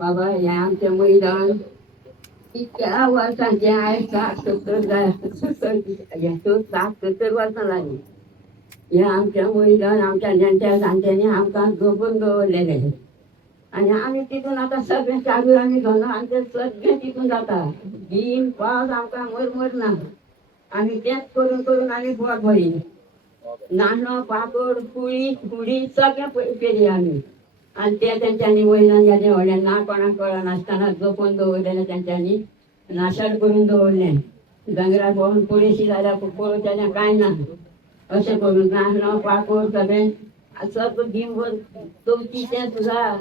बाबा हे आमचे मैदान इतक्या वर्षांचे आहे 60-70 वर्षां झाली. हे आमच्या मैदान आमच्या नेत्या जाणट्यांनी आमकां जपून दवरलेले आणि आम्ही तिथून आता सगळे चालू आम्ही घेऊन आमचे सगळे तिथून जाता दिन पावस आमकां मरमर ना. आम्ही तेच करून करून आम्ही पोट भरी नाणं पापड पुळी पुडी सगळें केली आम्ही आणि ते त्यांच्यानी वयल्यान गेले व्हडले ना कोणाक कळना नासतना जपून दवरलेले त्यांच्यानी नाशाड करून दवरले. दोंगरार पळोवन पडयशी जाल्यार पळोवचें कांय ना अशें करून नाणं पापड सगळें सगळें दिनभर चवथीचें सुद्दां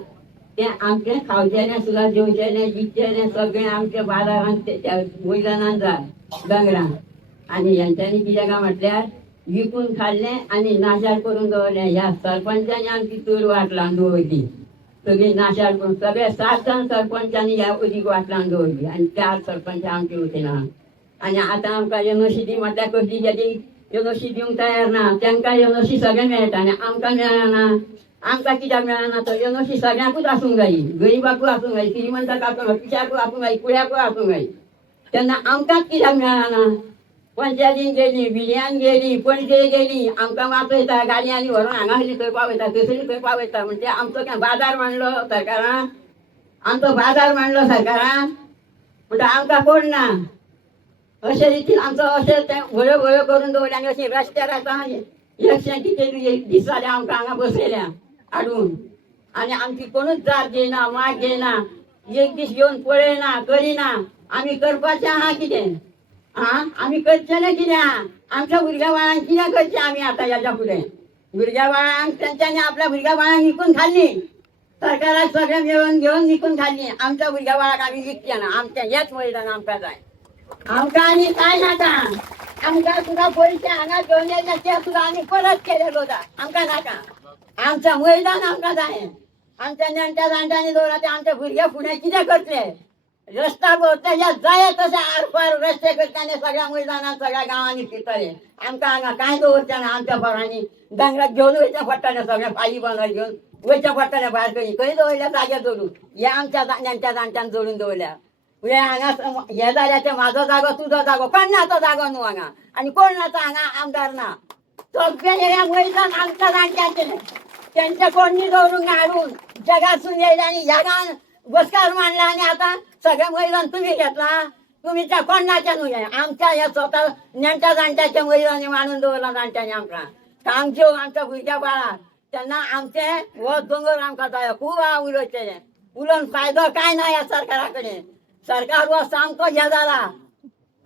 तें आमचें खावचेलें सुद्दां जेवचेलें जिखचेलें सगळें आमच्या बाजारांत त्या मैदानांत जाय दोंगरान. आनी हेंच्यांनी कितें काय म्हटल्यार विकून खाल्लें आनी नाशाड करून दवरलें. ह्या सरपंचांनी आमची चड वाट लावन दवरली सगळी नाशाड करून सगळे 7 जाण सरपंचांनी ह्या उदीक वाट लावन दवरली आनी 4 सरपंच आमचे वटेन आहा. आनी आतां आमकां युनिवर्सिटी म्हटल्यार कसली गेली युनिवर्सिटी दिवंक तयार ना. तांकां युनिवर्सिटी सगळें मेळटा आनी आमकां मेळना. आमकां कित्याक मेळना तर युनिवर्सिटी सगळ्यांकूच आसूंक जायी गरीबाकूय आसूंक जायी श्रीमंताक आसूंक जाय पिशाकूय आसूंक जायी कुळ्याकूय आसूंक जायी. तेन्ना आमकांच कित्याक मेळना. पंचायतीन गेली बिडयान गेली पणजे गेली आमकां वाचयता गाडयांनी व्हरून हांगासली थंय पावयता थंयसरी थंय पावयता. म्हणजे आमचो काय बाजार मांडलो सरकारान. आमचो बाजार मांडलो सरकारान म्हणटा आमकां कोण ना. अशे रितीन आमचो अशें तें वळ्यो वळ्यो करून दवरल्या आनी अशी रस्त्यार आतां इलेक्शन कितें दीस जाले आमकां हांगा बसयल्या हाडून आनी आमची कोणूच जाप घेयना माग घेयना. एक दीस येवन पळयना करिना. आमी करपाचें आहा कितें आमी करचेलें कितें आमच्या भुरग्या बाळांक कितें करचें आमी आतां हेच्या फुडें. भुरग्या बाळांक तेंच्यांनी आपल्या भुरग्या बाळांक विकून खाल्ली सरकाराक सगळें मेळोन घेवन विकून खाल्ली. आमच्या भुरग्या बाळाक आमी विकचे ना. आमचें हेच मैदान आमकां जाय. आमकां आनी कांय नाका. आमकां सुद्दां पयशे हांगा घेवन येयले ते सुद्दां आमी परत केले गो आमकां नाका. आमचें मैदान आमकां जाय. आमच्या नेण्ट्या जाणट्यांनी दवरला ते आमचे भुरगे फुडें कितें करतले. रस्ता भोंवतले जाय तशें आरपार रस्ते करताले सगळ्या मैदानांत सगळ्या गांवांनी फिरतले. आमकां हांगा कांय दवरचें ना. आमच्या पोरांनी दोंगराक घेवन वयचें पडटलें सगळें पायी बांदर घेवन वयचें पडटलें भायर खंय खंय दवरल्या जागे जोडून. हे आमच्या नेण्ट्या जाणट्यान जोडून दवरल्या. हे हांगा हे जाल्यार ते म्हाजो जागो तुजो जागो कोण ना तो जागो न्हू हांगा आनी कोण ना तो हांगा आमदार ना. सगळें हे मैदान आमच्या जाणट्यांचें. तेंचे कोणी दवरूंक हाडून जगासून येयले आनी जगान बसकार मांडला आनी आतां सगळें मैदान तुमी घेतला. तुमी त्या कोणाचें न्हू हें आमच्या हे स्वता नेण्ट्या जाणट्याचें मैदान मांडून दवरला जाणट्यांनी आमकां काम जेव आमच्या भुरग्या बाळाक. तेन्ना आमचें हो दोंगर आमकां जाय खूब आहा उलोवचें. उलोवन फायदो कांय ना ह्या सरकारा कडेन. सरकार हो सामको हे जाला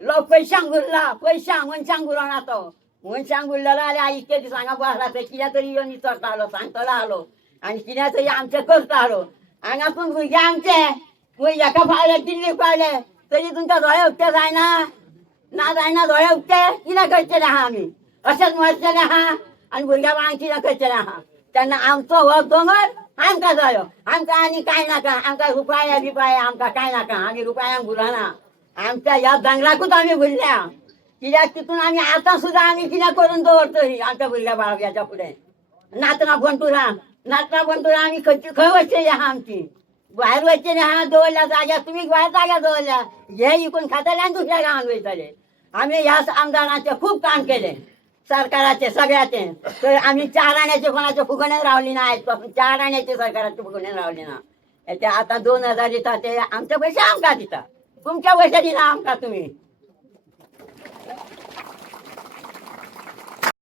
लोक पयशांक उरला पयशांक मनशांक उरोना तो. मनशांक उरलेलो जाल्यार इतके दीस हांगा बसला ते कितें तरी येवन विचारता आलो सांगतलो आलो आनी कितें तरी आमचें करता आलो. हांगासून भुरगे आमचे हेका पावले दिल्लीक पावले तरी तुमकां दोळे उक्ते जायना ना जायना. दोळे उक्ते कितें करचेलें आहा आमी अशेंच मरचेलें आहा आनी भुरग्या बाळांक कितें करचेलें आहा. तेन्ना आमचो हो दोंगर आमकां जायो. आमकां आनी कांय नाका. आमकां रुपया बिपाया आमकां कांय नाका. आमी रुपयांक भुलना. आमच्या ह्या दोंगराकूच आमी भुल्ल्या. कित्याक तितून आमी आतां सुद्दां आमी कितें करून दवरतली आमच्या भुरग्या बाळाक हेच्या फुडें. नातना बंटुरां आमी खंय वचचेली आहा आमची भायर वचचेली आहा दवरल्या जाग्यार. तुमी भायर जाग्यार दवरल्या हे विकून खातले आनी दुसऱ्या गांवांत वयतले. आमी ह्या आमदाराचें खूब काम केलें सरकाराचें सगळ्याचें. तर आमी 4 आण्याचे कोणाचे फुगणें रावली ना. आयज पासून 4 आण्याचे सरकाराचे फुगणें रावली ना. ते आतां 2000 दिता ते आमचे पयशे आमकां दिता. तुमचे पयशे दिना आमकां तुमी.